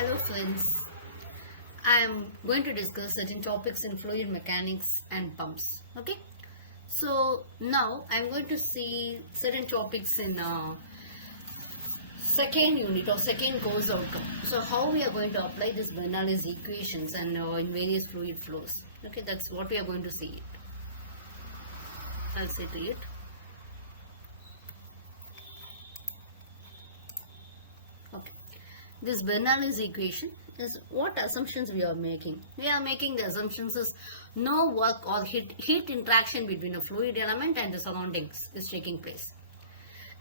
Hello friends, I am going to discuss certain topics in fluid mechanics and pumps. Okay, so now I am going to see certain topics in second unit or second course outcome. So how we are going to apply this Bernoulli's equations and in various fluid flows. Okay, that's what we are going to see it. I'll say to it. Okay. This Bernoulli's equation is what assumptions we are making. We are making the assumptions is no work or heat interaction between a fluid element and the surroundings is taking place.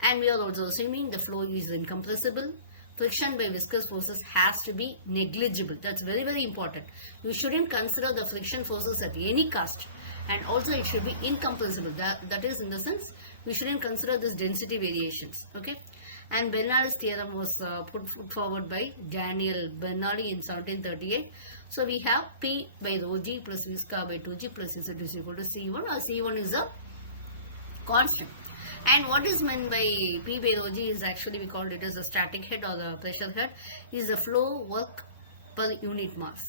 And we are also assuming the flow is incompressible. Friction by viscous forces has to be negligible. That's very, very important. You shouldn't consider the friction forces at any cost. And also it should be incompressible. That is in the sense we shouldn't consider this density variations. Okay. And Bernoulli's theorem was put forward by Daniel Bernoulli in 1738. So we have P by rho g plus V square by 2g plus Z is equal to C1, or C1 is a constant. And what is meant by P by rho g is actually we called it as a static head or the pressure head, is the flow work per unit mass.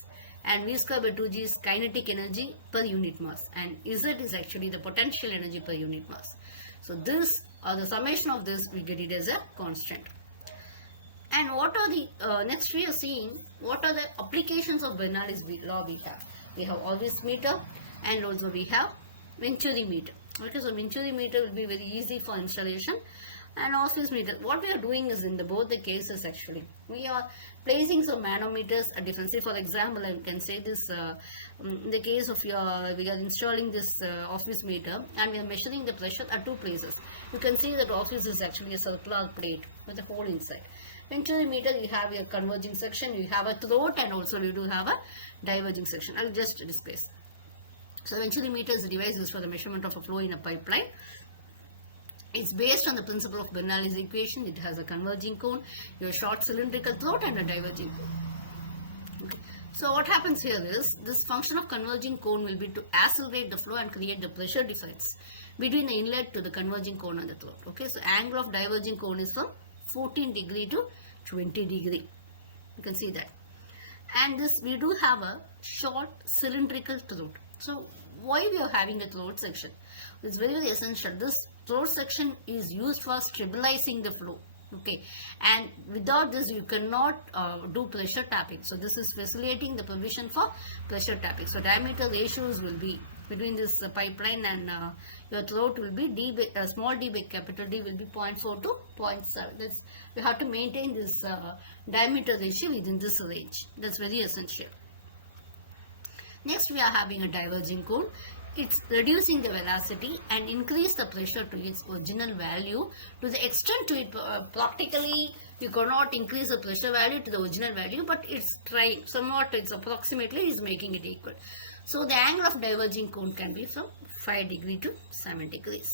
And V square by 2g is kinetic energy per unit mass. And Z is actually the potential energy per unit mass. So this or the summation of this we get it as a constant. And what are the next we are seeing what are the applications of Bernoulli's law we have. We have always meter and also we have Venturi meter. Okay, so Venturi meter will be very easy for installation, and office meter. What we are doing is in both the cases actually we are placing some manometers at different. Say for example, I can say this in the case of we are installing this office meter and we are measuring the pressure at two places. You can see that office is actually a circular plate with a hole inside. Venturi meter, you have a converging section, you have a throat, and also you do have a diverging section. I'll just discuss. So Venturi meter is a device used for the measurement of a flow in a pipeline. It's based on the principle of Bernoulli's equation. It has a converging cone, your short cylindrical throat, and a diverging cone. Okay. So what happens here is this function of converging cone will be to accelerate the flow and create the pressure difference between the inlet to the converging cone and the throat. Okay, so angle of diverging cone is from 14 degree to 20 degree. You can see that. And this we do have a short cylindrical throat. So why we are having a throat section? It's very, very essential. This throat section is used for stabilizing the flow. Okay, and without this you cannot do pressure tapping. So this is facilitating the provision for pressure tapping. So diameter ratios will be between this pipeline and your throat will be d by, small d by capital D will be 0.4 to 0.7. That's we have to maintain this diameter ratio within this range. That's very essential. Next we are having a diverging cone. It's reducing the velocity and increase the pressure to its original value. To the extent to it, practically you cannot increase the pressure value to the original value, but it's trying somewhat, it's approximately is making it equal. So the angle of diverging cone can be from 5 degree to 7 degrees.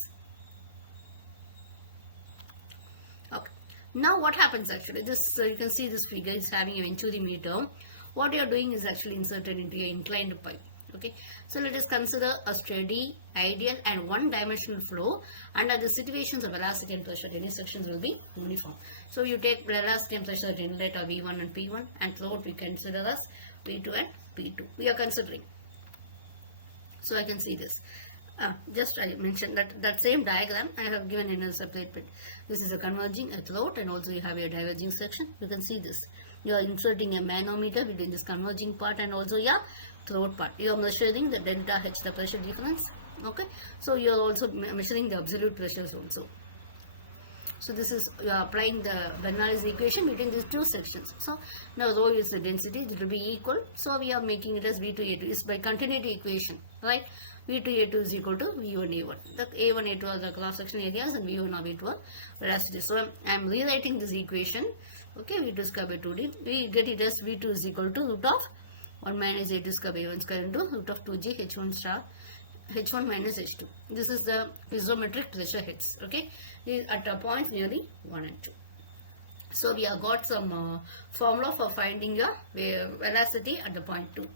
Okay. Now what happens actually? This you can see this figure is having a Venturi meter. What you are doing is actually inserted into an inclined pipe. Okay, so let us consider a steady, ideal and one-dimensional flow under the situations of velocity and pressure. Any sections will be uniform. So you take velocity and pressure at inlet are V1 and P1, and throat we consider as P2 and P2. We are considering. So I can see this. Just I mentioned that same diagram I have given in a separate bit. This is a converging, a throat, and also you have a diverging section. You can see this. You are inserting a manometer between this converging part and also your throat part. You are measuring the delta H, the pressure difference. Okay, so you are also measuring the absolute pressures also. So this is you are applying the Bernoulli's equation between these two sections. So now rho is the density, it will be equal. So we are making it as V2A2 is by continuity equation, right? V2A2 is equal to V1A1. The A1, A2 are the cross section areas and V1 or V2 are velocity. So I am rewriting this equation. Okay, V2 square by 2D. We get it as V2 is equal to root of 1 minus A2 square by A1 square into root of 2G H1 star H1 minus H2. This is the isometric pressure heads. Okay, at a point nearly 1 and 2. So we have got some formula for finding your velocity at the point 2.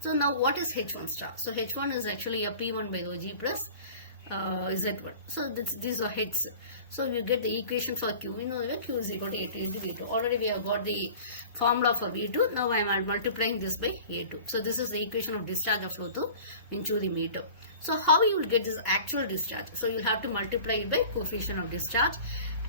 So now what is H1 star? So H1 is actually a P1 by rho g plus Z1. So these are heads. So you get the equation for Q. We know that Q is equal to A2 into V2. Already we have got the formula for V2. Now I am multiplying this by A2. So this is the equation of discharge of flow through into the meter. So how you will get this actual discharge? So you will have to multiply it by coefficient of discharge.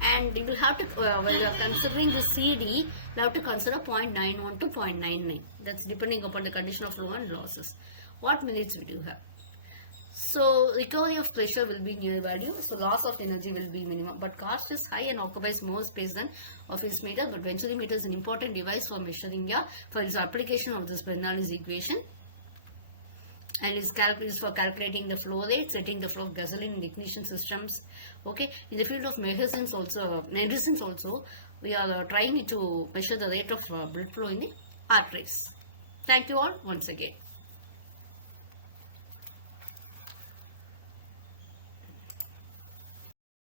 And you will have to, when you are considering the CD, you have to consider 0.91 to 0.99. That's depending upon the condition of flow and losses. What minutes we do have? So recovery of pressure will be near value. So loss of energy will be minimum. But cost is high and occupies more space than office meter. But Bernoulli meter is an important device for measuring for its application of this Bernoulli's equation. And is for calculating the flow rate, setting the flow of gasoline in ignition systems. Okay, in the field of medicines also, we are trying to measure the rate of blood flow in the arteries. Thank you all once again.